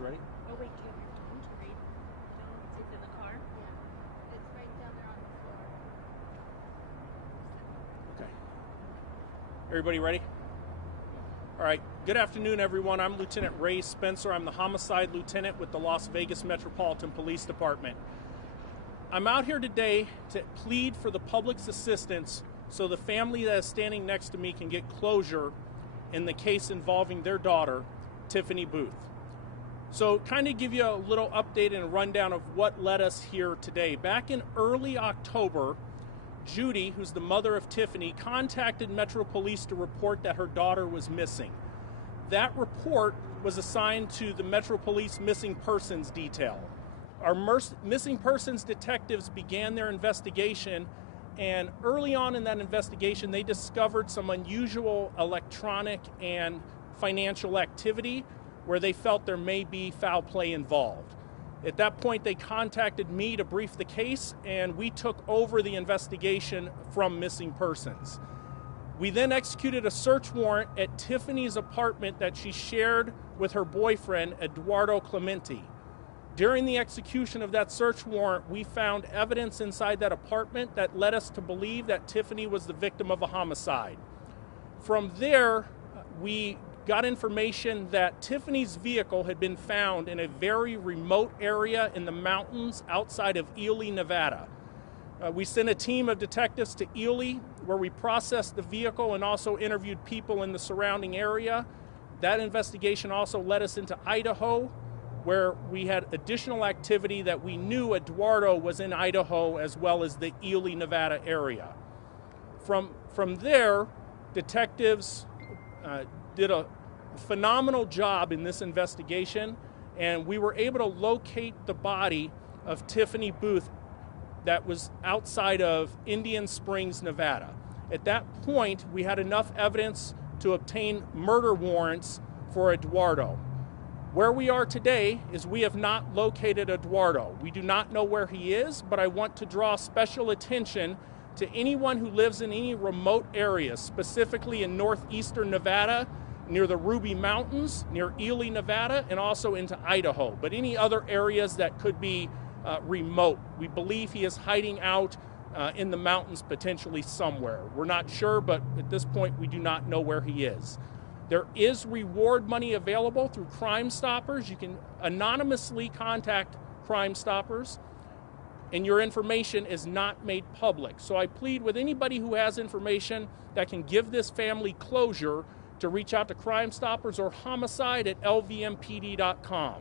ready? Oh, wait, do you have your phone to read? It's in the car? Yeah. It's right down there on the floor. Okay. Everybody ready? All right. Good afternoon, everyone. I'm Lieutenant Ray Spencer. I'm the homicide lieutenant with the Las Vegas Metropolitan Police Department. I'm out here today to plead for the public's assistance so the family that is standing next to me can get closure in the case involving their daughter, Tiffany Booth. So kind of give you a little update and a rundown of what led us here today. Back in early October, Judy, who's the mother of Tiffany, contacted Metro Police to report that her daughter was missing. That report was assigned to the Metro Police Missing Persons Detail. Our missing persons detectives began their investigation, and early on in that investigation, they discovered some unusual electronic and financial activity where they felt there may be foul play involved. At that point, they contacted me to brief the case, and we took over the investigation from missing persons. We then executed a search warrant at Tiffany's apartment that she shared with her boyfriend, Eduardo Clemente. During the execution of that search warrant, we found evidence inside that apartment that led us to believe that Tiffany was the victim of a homicide. From there, we got information that Tiffany's vehicle had been found in a very remote area in the mountains outside of Ely, Nevada. We sent a team of detectives to Ely where we processed the vehicle and also interviewed people in the surrounding area. That investigation also led us into Idaho, where we had additional activity that we knew Eduardo was in Idaho as well as the Ely, Nevada area. From there, detectives did a phenomenal job in this investigation, and we were able to locate the body of Tiffany Booth that was outside of Indian Springs, Nevada. At that point, we had enough evidence to obtain murder warrants for Eduardo. Where we are today is we have not located Eduardo. We do not know where he is, but I want to draw special attention to anyone who lives in any remote areas, specifically in northeastern Nevada, near the Ruby Mountains, near Ely, Nevada, and also into Idaho. But any other areas that could be remote. We believe he is hiding out in the mountains potentially somewhere. We're not sure, but at this point we do not know where he is. There is reward money available through Crime Stoppers. You can anonymously contact Crime Stoppers, and your information is not made public. So I plead with anybody who has information that can give this family closure to reach out to Crime Stoppers or homicide at LVMPD.com.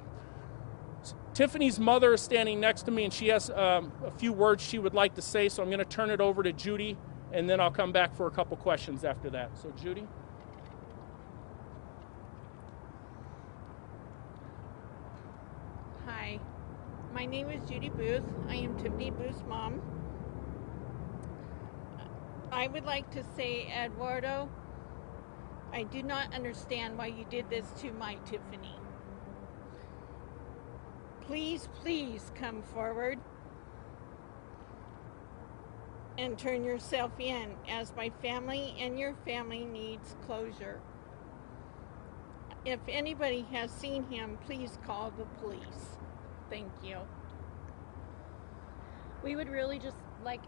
Tiffany's mother is standing next to me, and she has a few words she would like to say, so I'm going to turn it over to Judy, and then I'll come back for a couple questions after that. So, Judy? Hi, my name is Judy Booth. I am Tiffany Booth's mom. I would like to say, Eduardo, I do not understand why you did this to my Tiffany. Please, please come forward and turn yourself in, as my family and your family needs closure. If anybody has seen him, please call the police. Thank you. We would really just like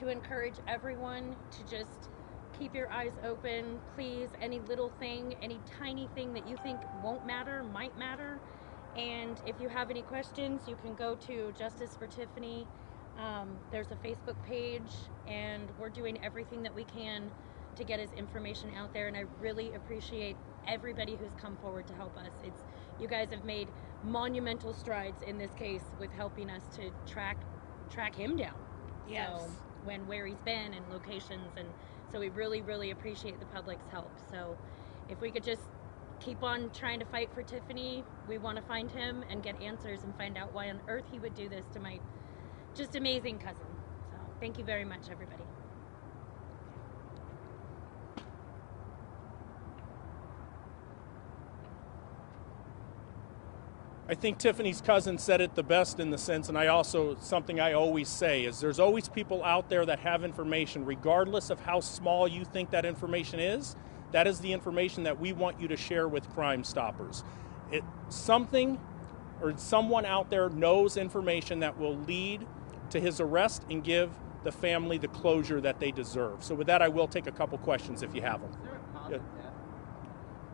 to encourage everyone to just keep your eyes open. Please, any little thing, any tiny thing that you think won't matter, might matter. And if you have any questions, you can go to Justice for Tiffany. There's a Facebook page, and we're doing everything that we can to get his information out there. And I really appreciate everybody who's come forward to help us. You guys have made monumental strides in this case with helping us to track him down. Yes. So where he's been and locations, and so we really, really appreciate the public's help. So if we could just keep on trying to fight for Tiffany. We want to find him and get answers and find out why on earth he would do this to my just amazing cousin. So thank you very much, everybody. I think Tiffany's cousin said it the best in the sense, and something I always say is there's always people out there that have information, regardless of how small you think that information is. That is the information that we want you to share with Crime Stoppers. something or someone out there knows information that will lead to his arrest and give the family the closure that they deserve. So with that, I will take a couple questions if you have them. Is there a cause of death?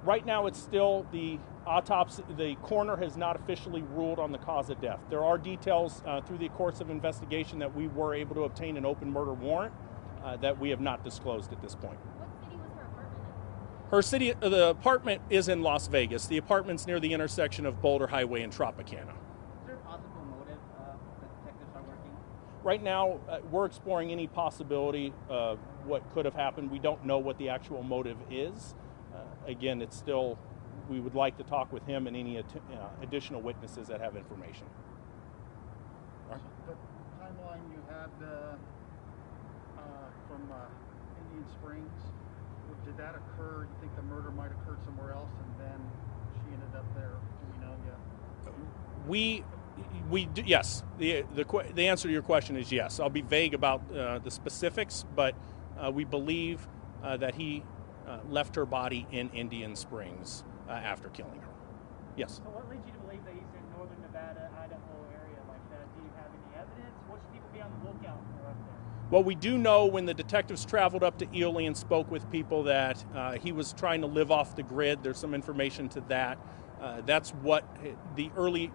Right now, it's still the autopsy. The coroner has not officially ruled on the cause of death. There are details through the course of investigation that we were able to obtain an open murder warrant that we have not disclosed at this point. What city was her apartment in? Her city, the apartment is in Las Vegas. The apartment's near the intersection of Boulder Highway and Tropicana. Is there a possible motive that detectives are working? Right now, we're exploring any possibility of what could have happened. We don't know what the actual motive is. Again, it's still, we would like to talk with him and any additional witnesses that have information. The timeline you had from Indian Springs, did that occur? You think the murder might have occurred somewhere else and then she ended up there? Do we know yet? We do, yes. The answer to your question is yes. I'll be vague about the specifics, but we believe that he left her body in Indian Springs after killing her. Yes. So what leads you to believe that he's in northern Nevada, Idaho area like that? Do you have any evidence? What should people be on the lookout for up there? Well, we do know when the detectives traveled up to Ely and spoke with people that he was trying to live off the grid. There's some information to that. That's what the early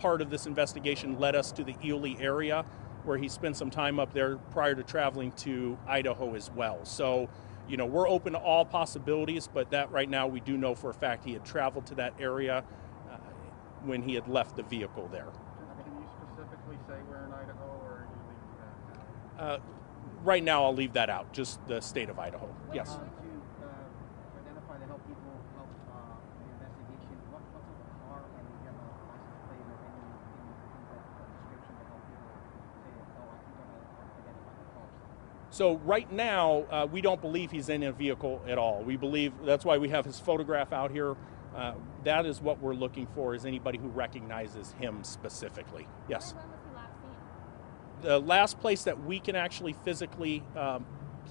part of this investigation led us to the Ely area, where he spent some time up there prior to traveling to Idaho as well. So, you know, we're open to all possibilities, but that right now we do know for a fact he had traveled to that area when he had left the vehicle there. Can you specifically say where in Idaho, or are you leaving that out? Right now I'll leave that out, just the state of Idaho. Yes. To identify to help people help the investigation, what sort of car and do you have a license plate or anything that description to help people say, oh, I think I'm going to identify the car? So right now, we don't believe he's in a vehicle at all. We believe, that's why we have his photograph out here. That is what we're looking for, is anybody who recognizes him specifically. Yes. When was he last seen? The last place that we can actually physically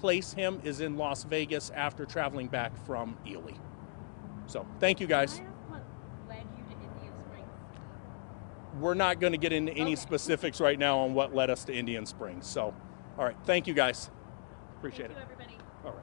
place him is in Las Vegas after traveling back from Ely. So thank you guys. Can I ask what led you to Indian Springs? We're not going to get into any Okay. specifics right now on what led us to Indian Springs. So, all right, thank you guys. Appreciate Thank it. you, everybody. All right.